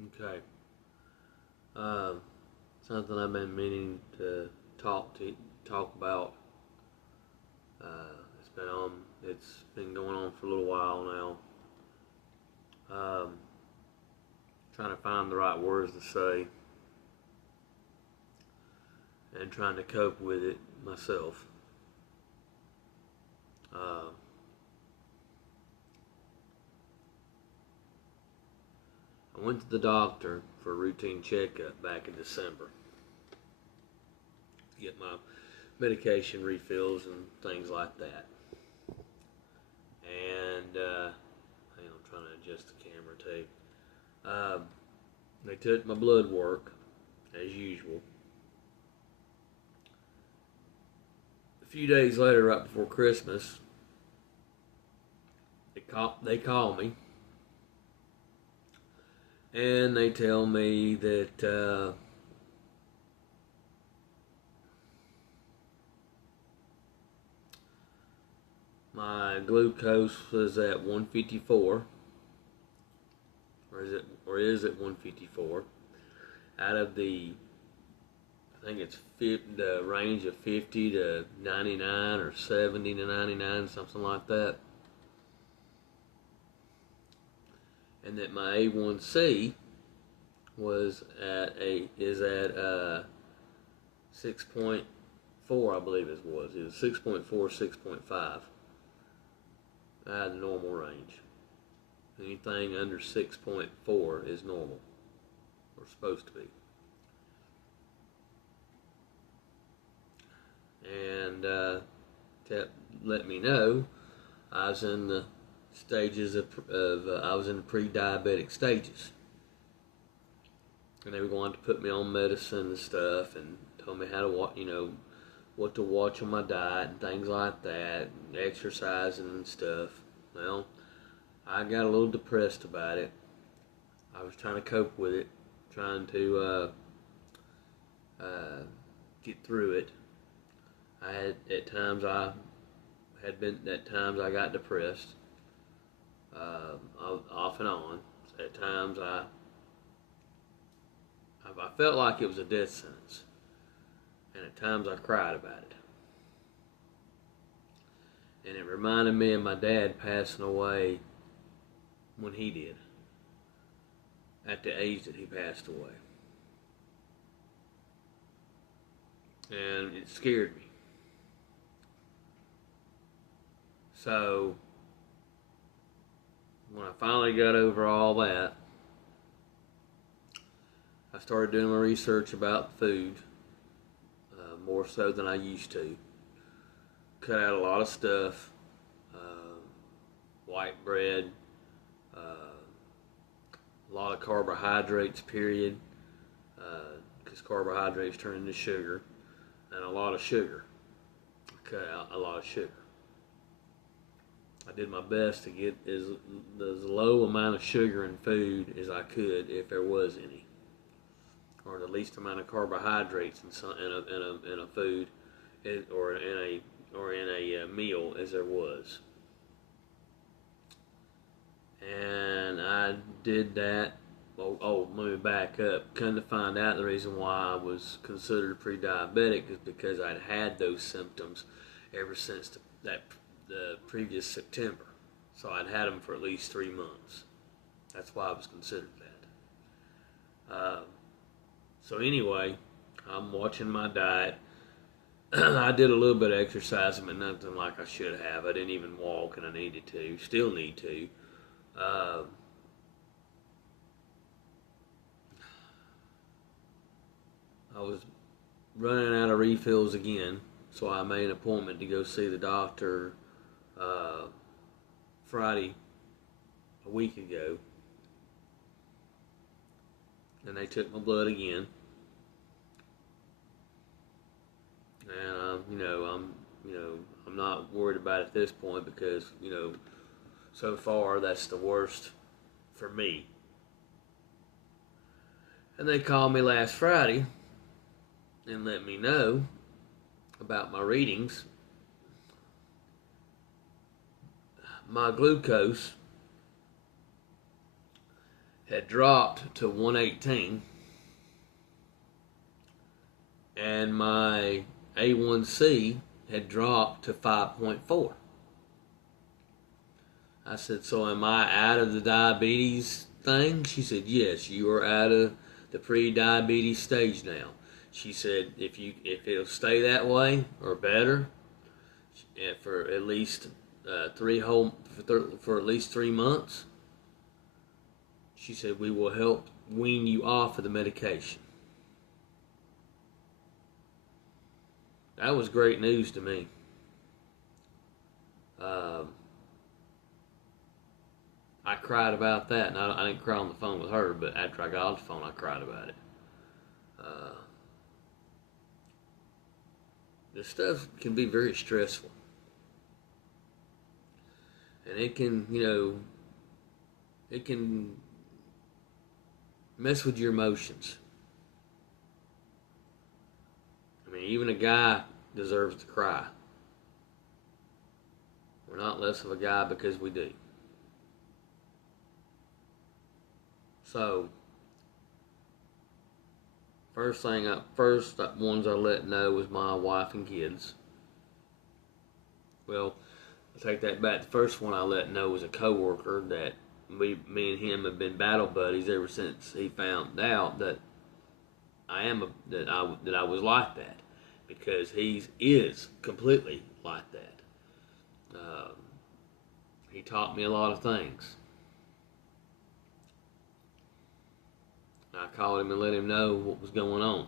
Okay. Um, Something I've been meaning to talk about. It's been on. It's been going on for a little while now. Trying to find the right words to say and trying to cope with it myself. Uh, I went to the doctor for a routine checkup back in December to get my medication refills and things like that. And hang on, I'm trying to adjust the camera too. Um, they took my blood work as usual. A few days later, right before Christmas, they call me and they tell me that my glucose was at 154, or is it 154 out of the, I think it's the range of 50 to 99 or 70 to 99, something like that. And that my A1C is at 6.4, I believe it was. It was 6.4, 6.5 out of the normal range. Anything under 6.4 is normal, or supposed to be. And let me know I was in the stages I was in the pre-diabetic stages, and they were going to put me on medicine and stuff, and told me how to what to watch on my diet and things like that, and exercising and stuff. Well, I got a little depressed about it. I was trying to cope with it, trying to get through it. At times I got depressed, off and on. At times I felt like it was a death sentence, and at times I cried about it. And it reminded me of my dad passing away when he did, at the age that he passed away. And it scared me. So, when I finally got over all that, I started doing my research about food, more so than I used to. Cut out a lot of stuff, white bread, a lot of carbohydrates, period, because carbohydrates turn into sugar, and a lot of sugar. I cut out a lot of sugar. I did my best to get as low amount of sugar in food as I could, if there was any, or the least amount of carbohydrates in a food, or in a meal as there was. And I did that. Let me back up. Come to find out, the reason why I was considered pre-diabetic is because I'd had those symptoms ever since the previous September. So I'd had them for at least 3 months. That's why I was considered that. So anyway, I'm watching my diet. I did a little bit of exercising, but nothing like I should have. I didn't even walk, and I needed to. Still need to. I was running out of refills again, so I made an appointment to go see the doctor Friday a week ago, and they took my blood again. And I'm not worried about it at this point because so far that's the worst for me. And they called me last Friday and let me know about my readings. My glucose had dropped to 118, and my A1C had dropped to 5.4. I said, so am I out of the diabetes thing? She said, yes, you are out of the pre-diabetes stage now. She said, if it'll stay that way or better, for at least for at least 3 months, she said we will help wean you off of the medication. That was great news to me. I cried about that, and I didn't cry on the phone with her, but after I got off the phone, I cried about it. This stuff can be very stressful, and it can mess with your emotions. I mean, even a guy deserves to cry. We're not less of a guy because we do. So, first ones I let know was my wife and kids. Well, I take that back. The first one I let know was a coworker that me and him have been battle buddies ever since he found out that I was like that, because he is completely like that. He taught me a lot of things. I called him and let him know what was going on.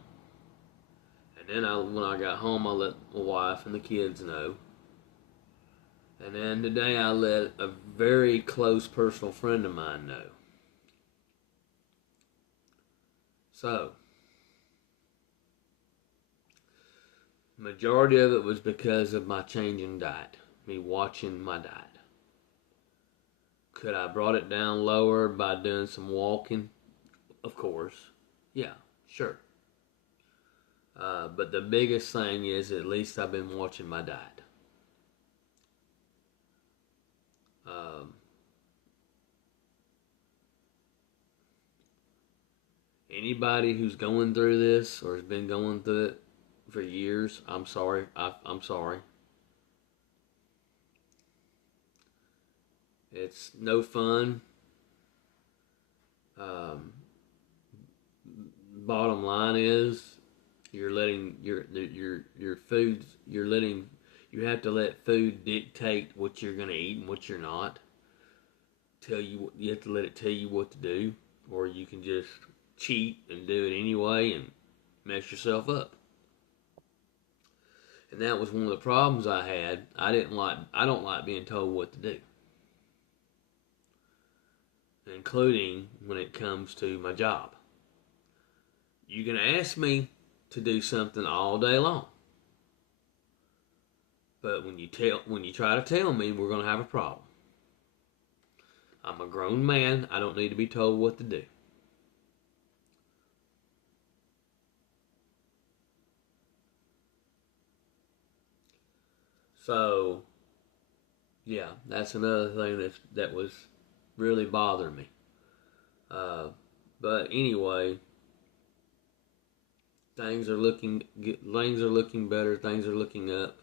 And then when I got home, I let my wife and the kids know. And then today I let a very close personal friend of mine know. So, majority of it was because of my changing diet, me watching my diet. Could I brought it down lower by doing some walking? Of course. Yeah, sure. But the biggest thing is, at least I've been watching my diet. Anybody who's going through this or has been going through it for years, I'm sorry. I'm sorry. It's no fun. Bottom line is, you're letting your food. You have to let food dictate what you're gonna eat and what you're not. You have to let it tell you what to do, or you can just cheat and do it anyway and mess yourself up. And that was one of the problems I had. I don't like being told what to do, including when it comes to my job. You can ask me to do something all day long, but when you try to tell me, we're going to have a problem. I'm a grown man. I don't need to be told what to do. So, yeah, that's another thing that was really bothering me. But anyway, things are looking better. Things are looking up.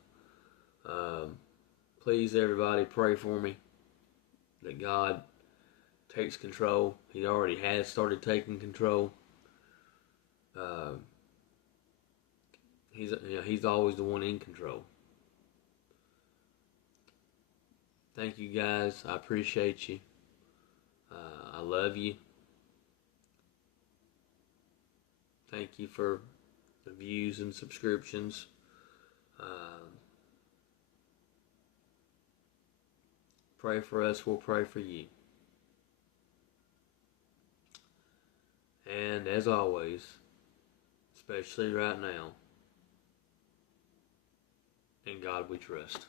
Please, everybody, pray for me that God takes control. He already has started taking control. He's always the one in control. Thank you, guys. I appreciate you. I love you. Thank you for the views and subscriptions. Pray for us. We'll pray for you. And as always, especially right now, in God we trust.